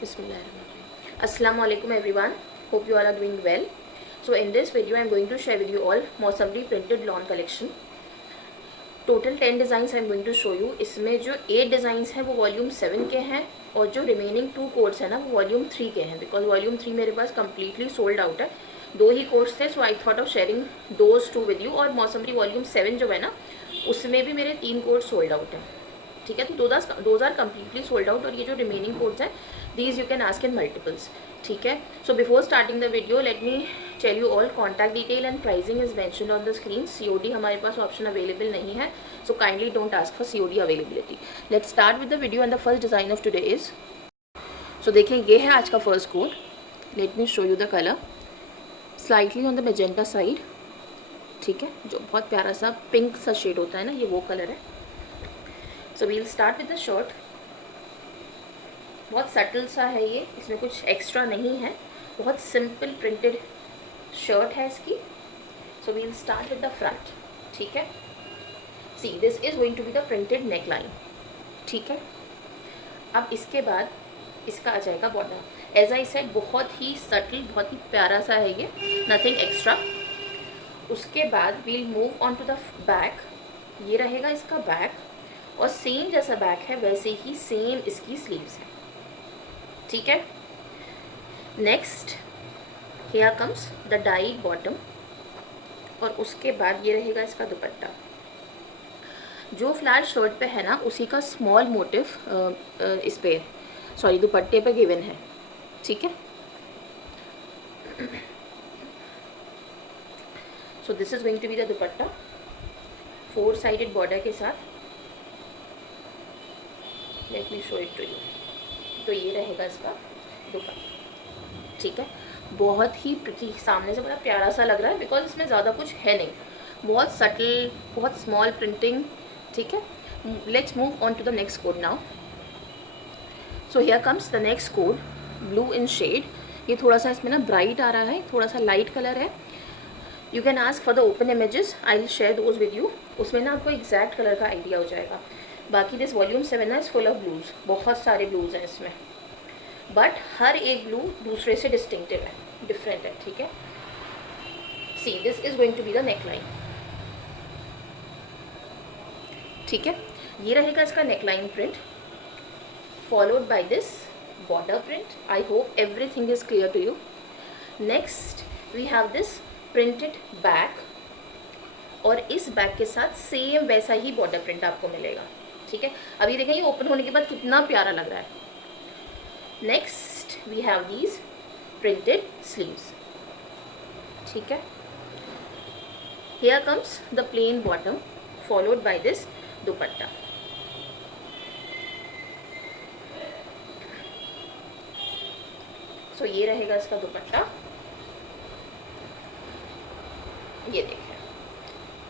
Bismillahirrahmanirrahim. Assalamu alaikum everyone. Hope you all are doing well. So in this video I am going to share with you all मौसमरी printed lawn collection. Total 10 designs I am going to show you. इसमें जो 8 designs हैं वो volume 7 के हैं और जो remaining 2 codes हैं ना वो वॉल्यूम 3 के हैं, बिकॉज वॉल्यूम 3 मेरे पास कम्प्लीटली सोल्ड आउट है. 2 ही कोड्स थे, so I thought of sharing those 2 with you. और मौसमरी वॉल्यूम 7 जो है ना उसमें भी मेरे 3 कोड सोल्ड आउट हैं. ठीक है, तो those are completely sold out. और ये जो रिमेनिंग कोड्स हैं these you can ask in multiples. ठीक है, so before starting the video let me tell you all contact detail and pricing is mentioned on the screen. COD हमारे पास option available नहीं है, so kindly don't ask for COD availability. Let's start with the video and the first design of today is, so देखिए ये है आज का first code. Late me show you the colour. Slightly on the magenta side. ठीक है, जो बहुत प्यारा सा पिंक सा शेड होता है ना, ये वो कलर है. So we'll start with the shirt. बहुत सटल सा है ये, इसमें कुछ एक्स्ट्रा नहीं है, बहुत सिंपल प्रिंटेड शर्ट है इसकी. So we'll start with the front. ठीक है, see this is going to be the printed neckline. ठीक है, अब इसके बाद इसका आ जाएगा बॉर्डर. एज आई सेड बहुत ही सटल, बहुत ही प्यारा सा है ये, नथिंग एक्स्ट्रा. उसके बाद we'll move on to the back. ये रहेगा इसका बैक और सेम जैसा बैक है वैसे ही सेम इसकी स्लीव्स है. ठीक है, next here comes the died bottom. और उसके बाद ये रहेगा इसका दुपट्टा. जो फ्लैट शर्ट पे है ना उसी का स्मॉल मोटिव इस पे, सॉरी दुपट्टे पे गिवन है. ठीक है, so this is going to be the dupatta 4 sided border के साथ. Let me show it to you. तो ये रहेगा इसका दुपट्टा. ठीक है, बहुत ही प्रिटी, सामने से बड़ा प्यारा सा लग रहा है बिकॉज इसमें ज़्यादा कुछ है नहीं, बहुत सटल, बहुत स्मॉल प्रिंटिंग. ठीक है, let's move on to the next code now. So here comes the next code, blue in shade. ये थोड़ा सा इसमें ना ब्राइट आ रहा है, थोड़ा सा लाइट कलर है. You can ask for the open images, I will share those with you. उसमें ना आपको एग्जैक्ट कलर का आइडिया हो जाएगा. बाकी this volume 7 is full of blues, बहुत सारे ब्लूज हैं इसमें, बट हर एक ब्लू दूसरे से डिस्टिंक्टिव है, डिफरेंट है. ठीक है, see this is going to be the neckline. ठीक है, ये रहेगा इसका neckline print followed by this border print. I hope everything is clear to you. Next we have this printed back और इस बैक के साथ सेम वैसा ही बॉर्डर प्रिंट आपको मिलेगा. ठीक है, अभी देखें ये ओपन होने के बाद कितना प्यारा लग रहा है. Next we have these printed sleeves. ठीक है, here comes the plain bottom followed by this dupatta. So ये रहेगा इसका दुपट्टा, ये देखिए.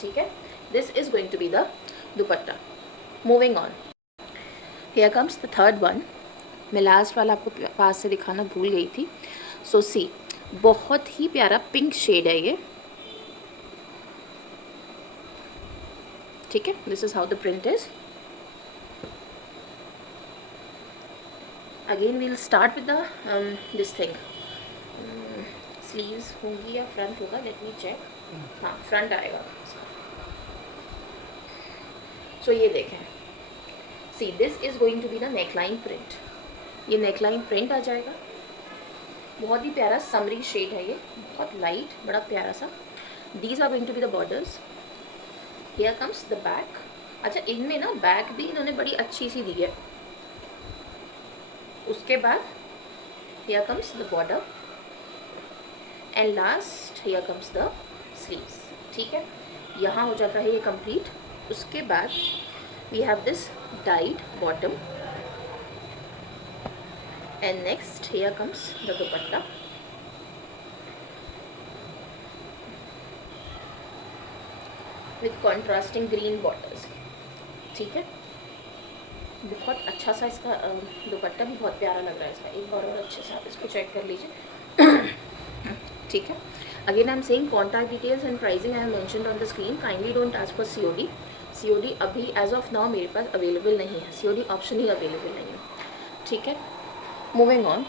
ठीक है, this is going to be the dupatta. Moving on, here comes the third one. मैं लास्ट वाला आपको पास से दिखाना भूल गई थी. सो सी, बहुत ही प्यारा पिंक शेड है ये. ठीक है, this is how the print is. Again we'll start with the this thing. Sleeves होंगी या फ्रंट होगा, लेट मी चेक. हाँ, फ्रंट आएगा. सो ये देखें, see this is going to be the neckline print. ये नेकलाइन प्रिंट आ जाएगा. बहुत ही प्यारा समरी शेड है ये, बहुत लाइट, बड़ा प्यारा सा. These are going to be the borders. Here comes the back. अच्छा, इनमें ना बैक भी इन्होंने बड़ी अच्छी सी दी है. उसके बाद here comes the border and last here comes the sleeves. ठीक है, यहाँ हो जाता है ये कंप्लीट. उसके बाद we have this dyed bottom and next here comes the dupatta. With contrasting green borders. ठीक है, बहुत अच्छा सा इसका दुपट्टा भी बहुत प्यारा लग रहा है इसका. एक बार और अच्छे से आप इसको चेक कर लीजिए. ठीक है, again I am saying contact details and pricing I have mentioned on the screen. Kindly don't ask for COD. COD अभी एज ऑफ नाउ मेरे पास अवेलेबल नहीं है, COD ऑप्शन ही अवेलेबल नहीं है. ठीक है, Moving on.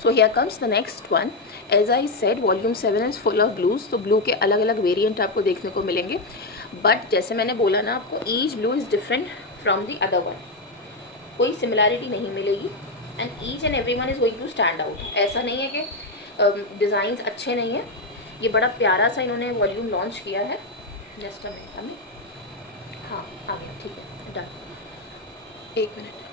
So here comes the next one. As I said, Volume 7 is full of blues. तो blue के अलग अलग वेरिएंट आपको देखने को मिलेंगे, बट जैसे मैंने बोला ना आपको, each blue is different from the other one. कोई सिमिलैरिटी नहीं मिलेगी and each and every one is going to stand out. ऐसा नहीं है कि डिज़ाइंस अच्छे नहीं हैं. ये बड़ा प्यारा सा इन्होंने वॉल्यूम लॉन्च किया है. Just a minute. हमें हाँ आ गया. ठीक है, डन. एक मिनट.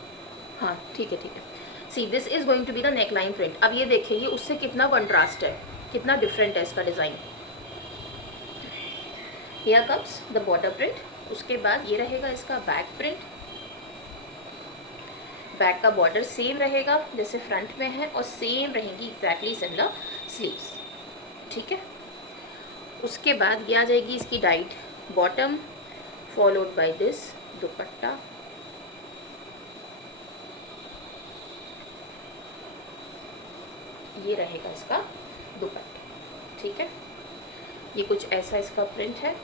हाँ ठीक है ठीक है. See this is going to be the neckline print. अब ये देखिए, ये उससे कितना कॉन्ट्रास्ट है, कितना डिफरेंट है इसका design. Here comes the border print. उसके बाद ये रहेगा इसका बैक प्रिंट. बैक का बॉर्डर सेम रहेगा जैसे फ्रंट में है और सेम रहेंगी एग्जैक्टली सिमिलर स्लीव्स. ठीक है. उसके बाद ये आ जाएगी इसकी diet bottom, followed by this दुपट्टा. ये रहेगा इसका दुपट्टा. ठीक है. ये कुछ ऐसा इसका प्रिंट है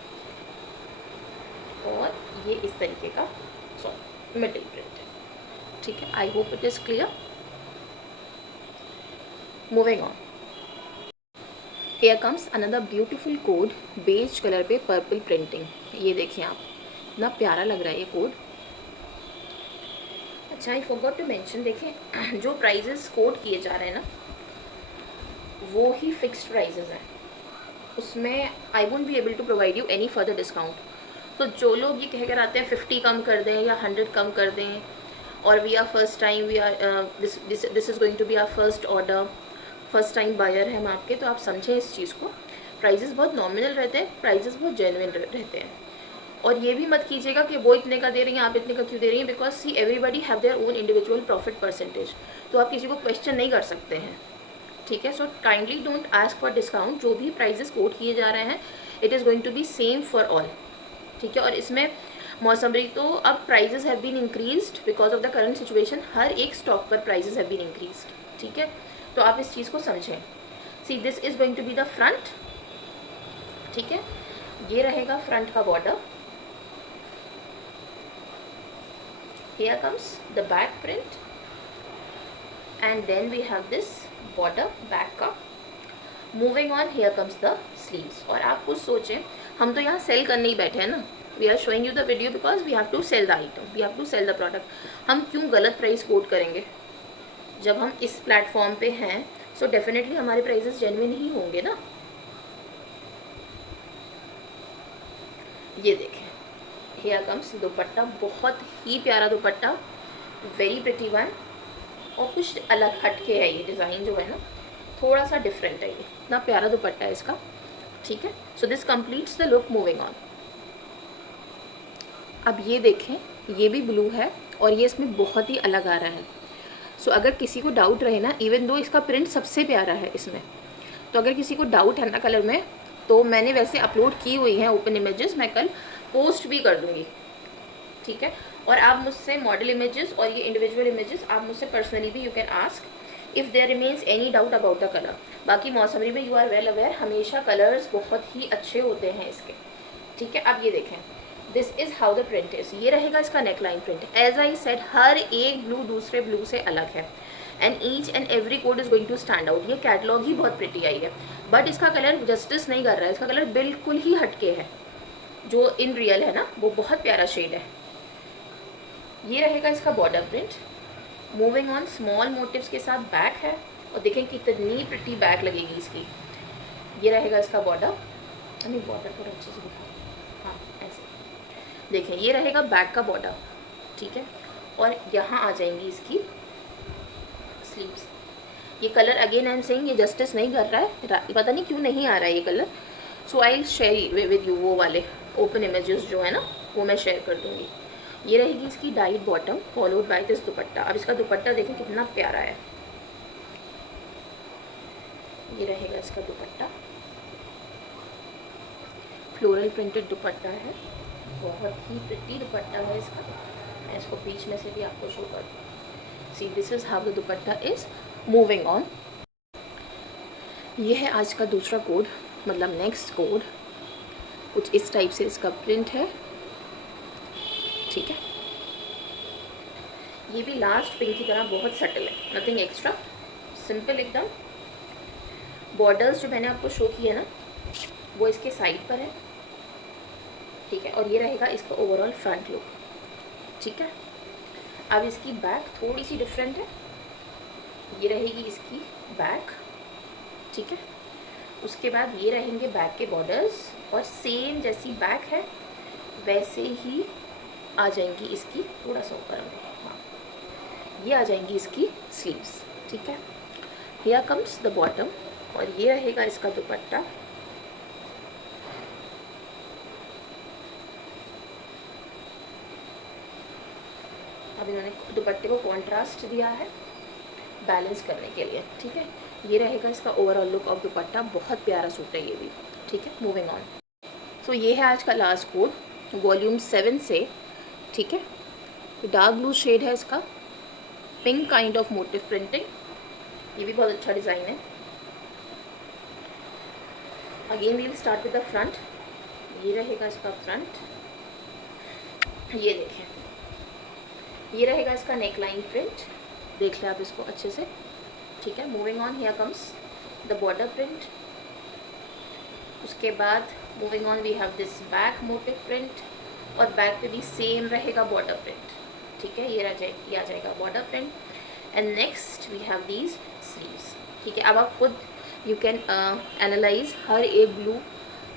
और ये इस तरीके का मिडिल प्रिंट है. ठीक है. I hope it is clear. Moving on. Here comes another beautiful code, beige colour पे पर्पल प्रिंटिंग. ये देखिए आप, इतना प्यारा लग रहा है ये कोड. अच्छा, आई फॉरगॉट टू मेंशन, देखिए जो प्राइजेस कोड किए जा रहे हैं ना, वो ही फिक्स्ड प्राइजेस हैं. उसमें I won't be able to provide you any further discount. तो जो लोग ये कह कर आते हैं 50 कम कर दें या 100 कम कर दें, और we are first time, we are this is going to be our first order, first time buyer हैं हम आपके, तो आप समझें इस चीज़ को. प्राइजेस बहुत नॉमिनल रहते हैं, प्राइजेस बहुत जेन्युइन रहते हैं. और ये भी मत कीजिएगा कि वो इतने का दे रही हैं, आप इतने का क्यों दे रही हैं, because see everybody have their own individual profit percentage. तो आप किसी को क्वेश्चन नहीं कर सकते हैं. ठीक है. So kindly don't ask for discount. जो भी प्राइजेस कोट किए जा रहे हैं, it is going to be same for all. ठीक है. और इसमें मौसम्बरी तो अब prices have been increased because of the current situation. हर एक स्टॉक पर प्राइजेस हैव बीन इंक्रीज्ड. ठीक है. तो आप इस चीज़ को समझें. See this is going to be the front. ठीक है. ये रहेगा फ्रंट का border. Here comes the back print and then we have this border back का. Moving on, here comes the sleeves. और आप कुछ सोचें, हम तो यहाँ सेल करने ही बैठे हैं ना. We are showing you the video because we have to sell the item, we have to sell the product. हम क्यों गलत प्राइस कोट करेंगे जब हम इस प्लेटफॉर्म पे हैं. सो डेफिनेटली हमारे प्राइजेस जेन्युइन ही होंगे ना. ये देखें, हियर कम्स दुपट्टा. बहुत ही प्यारा दुपट्टा, वेरी प्रिटी वन. और कुछ अलग हटके है ये डिज़ाइन जो है ना, थोड़ा सा डिफरेंट है. ये इतना प्यारा दुपट्टा है इसका. ठीक है. So this completes the look. Moving on. अब ये देखें, ये भी ब्लू है और ये इसमें बहुत ही अलग आ रहा है. सो अगर किसी को डाउट रहे ना, इवन दो इसका प्रिंट सबसे प्यारा है इसमें, तो अगर किसी को डाउट है ना कलर में, तो मैंने वैसे अपलोड की हुई हैं ओपन इमेजेस, मैं कल पोस्ट भी कर दूँगी. ठीक है. और आप मुझसे मॉडल इमेजेस और ये इंडिविजुअल इमेजेस आप मुझसे पर्सनली भी you can ask if there remains any doubt about the colour. बाकी मौसमी में यू आर वेल अवेयर, हमेशा कलर्स बहुत ही अच्छे होते हैं इसके. ठीक है. अब ये देखें, this is how the print is. ये रहेगा इसका neckline print. As I said, हर एक ब्लू दूसरे ब्लू से अलग है and each and every code is going to stand out. ये कैटलॉग ही बहुत प्रिटी आई है, बट इसका कलर जस्टिस नहीं कर रहा है. इसका कलर बिल्कुल ही हटके है. जो इन रियल है ना, वो बहुत प्यारा शेड है. ये रहेगा इसका border print. Moving on, small motifs के साथ बैक है और देखें कितनी प्रिटी बैक लगेगी इसकी. ये रहेगा इसका बॉर्डर. नहीं, बॉर्डर थोड़ा अच्छे से दिखा. हाँ, ऐसे देखें, ये रहेगा बैक का बॉर्डर. ठीक है. और यहाँ आ जाएंगी इसकी स्लीव्स. ये colour again I am saying, ये जस्टिस नहीं कर रहा है, पता नहीं क्यों नहीं आ रहा है ये colour. So I will share with you वो वाले ओपन इमेजेस जो है ना, वो मैं शेयर कर दूँगी. ये रहेगी इसकी diet bottom, followed by this दुपट्टा. अब इसका दुपट्टा देखें कितना प्यारा है. ये रहेगा इसका दुपट्टा, फ्लोरल प्रिंटेड दुपट्टा है. बहुत ही प्रिटी दुपट्टा है इसका. मैं इसको बीच में से भी आपको शो कर दूँ. सी this is how the dupatta is. Moving on. ये है आज का दूसरा कोड, मतलब नेक्स्ट कोड. कुछ इस टाइप से इसका प्रिंट है. ठीक है. ये भी लास्ट पिंक की तरह बहुत सटल है, नथिंग एक्स्ट्रा, सिंपल एकदम। बॉर्डर्स जो मैंने आपको शो किया ना वो इसके साइड पर है, ठीक है। और ये रहेगा इसका ओवरऑल फ्रंट लुक, ठीक है। अब इसकी बैक थोड़ी सी डिफरेंट है, ये रहेगी इसकी बैक, ठीक है। उसके बाद ये रहेंगे बैक के बॉर्डर्स, और सेम जैसी बैक है वैसे ही आ जाएंगी इसकी, थोड़ा सा ऊपर हाँ, ये आ जाएंगी इसकी स्लीव्स, ठीक है। हियर कम्स द बॉटम, और ये रहेगा इसका दुपट्टा। अब इन्होंने दुपट्टे को कॉन्ट्रास्ट दिया है बैलेंस करने के लिए, ठीक है। ये रहेगा इसका ओवरऑल लुक ऑफ दुपट्टा, बहुत प्यारा सूट है ये भी, ठीक है। मूविंग ऑन, सो ये है आज का लास्ट कोड वॉल्यूम 7 से, ठीक है। डार्क ब्लू शेड है इसका, pink kind of motif printing, ये भी बहुत अच्छा डिज़ाइन है। Again we'll start with the front, ये रहेगा इसका फ्रंट, ये देखें, ये रहेगा इसका नेक लाइन प्रिंट, देख लें आप इसको अच्छे से, ठीक है। Moving on, here comes the border print. उसके बाद moving on we have this back motif print, और बैक पे भी सेम रहेगा बॉर्डर प्रिंट, ठीक है। ये आ जाएगा border print. And next we have these sleeves, ठीक है। अब आप खुद यू कैन एनालाइज, हर एक ब्लू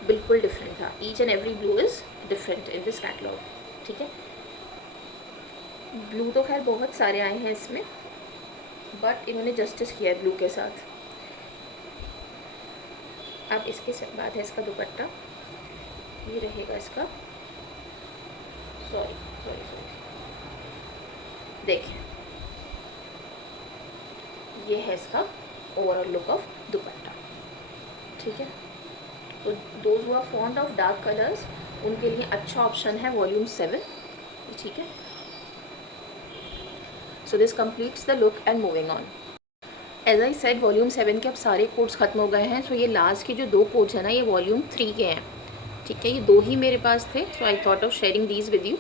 बिल्कुल डिफरेंट था, each and every blue is different in this catalogue, ठीक है। ब्लू तो खैर बहुत सारे आए हैं इसमें, बट इन्होंने जस्टिस किया है ब्लू के साथ। अब इसके बाद है इसका दुपट्टा, ये रहेगा इसका, सॉरी देखिए, ये है इसका ओवरऑल लुक ऑफ दुपट्टा, ठीक है। तो those who are fond of dark colours उनके लिए अच्छा ऑप्शन है वॉल्यूम 7, ठीक है। So this completes the look and moving on. As I said volume 7 के अब सारे कोड्स ख़त्म हो गए हैं। सो ये लास्ट के जो 2 कोड्स हैं ना, ये वॉल्यूम 3 के हैं, ठीक है। ये 2 ही मेरे पास थे, so I thought of sharing these with you.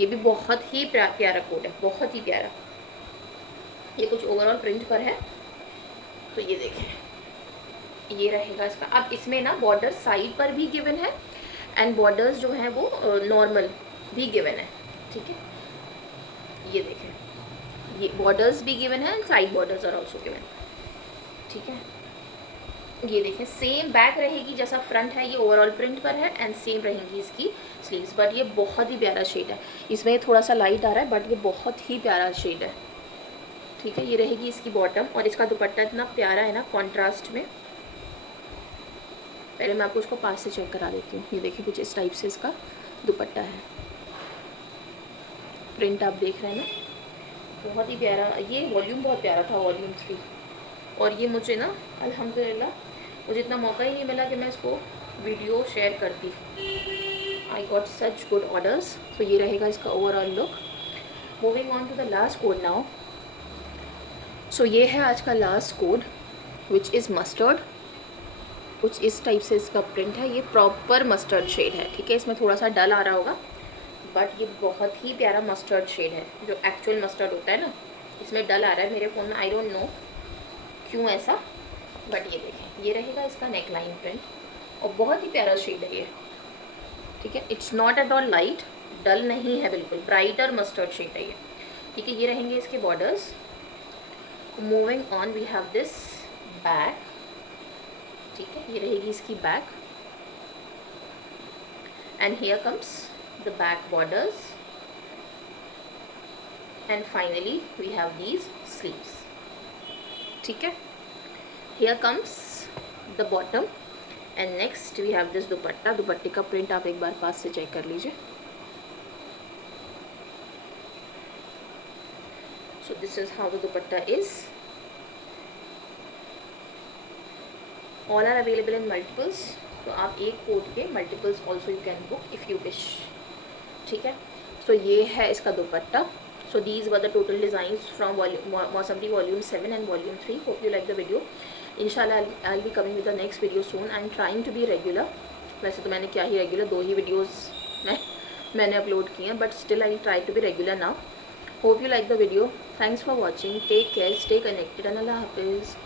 ये भी बहुत ही प्यारा कोड है, बहुत ही प्यारा। ये कुछ ओवरऑल प्रिंट पर है, तो ये देखें, ये रहेगा इसका। अब इसमें ना बॉर्डर साइड पर भी गिवन है, एंड बॉर्डर्स जो हैं वो नॉर्मल भी गिवन है, ठीक है। ये देखें, ये बॉर्डर्स भी गिवन है and side borders are also given, ठीक है। ये देखें, सेम बैक रहेगी जैसा फ्रंट है, ये ओवरऑल प्रिंट पर है, एंड सेम रहेंगी इसकी स्लीव्स। बट ये बहुत ही प्यारा शेड है, इसमें थोड़ा सा लाइट आ रहा है बट ये बहुत ही प्यारा शेड है, ठीक है। ये रहेगी इसकी बॉटम, और इसका दुपट्टा इतना प्यारा है ना कॉन्ट्रास्ट में। पहले मैं आपको उसको पास से चेक करा देती हूँ। ये देखिए, कुछ इस टाइप से इसका दुपट्टा है, प्रिंट आप देख रहे हैं ना, बहुत ही प्यारा। ये वॉल्यूम बहुत प्यारा था, वॉल्यूम 3, और ये मुझे ना अल्हम्दुलिल्लाह मुझे इतना मौका ही नहीं मिला कि मैं इसको वीडियो शेयर करती। I got such good orders. तो ये रहेगा इसका overall look. Moving on to the last code now. So ये है आज का last code which is mustard. कुछ इस टाइप से इसका प्रिंट है, ये प्रॉपर मस्टर्ड शेड है, ठीक है। इसमें थोड़ा सा डल आ रहा होगा बट ये बहुत ही प्यारा मस्टर्ड शेड है, जो एक्चुअल मस्टर्ड होता है ना, इसमें डल आ रहा है मेरे फ़ोन में, आई डोंट नो क्यों ऐसा, बट ये देखें, ये रहेगा इसका नेक लाइन प्रिंट, और बहुत ही प्यारा शेड है ये, ठीक है। It's not at all light, dull नहीं है, बिल्कुल ब्राइटर मस्टर्ड शेड है ये, ठीक है। ये रहेंगे इसके borders. Moving on we have this back, ठीक है, ये रहेगी इसकी back, and here comes the back borders, and finally we have these sleeves, ठीक है। Here comes the bottom, and next we have this dupatta. दुपट्टे का प्रिंट आप एक बार पास से चेक कर लीजिए। So this is how the dupatta is. All are available in multiples, तो आप एक कोट के multiples also you can book if you wish, ठीक है। सो ये है इसका दुपट्टा। So these were the total designs from Mossamri volume 7 and volume 3. Hope you like the video. Inshallah I'll be coming with the next video soon. I'm trying to be regular. वैसे तो मैंने क्या ही रेगुलर 2 ही videos मैंने upload किए हैं, but still I try to be regular now. Hope you like the video. Thanks for watching. Take care, stay connected and अल्लाह हाफिज़.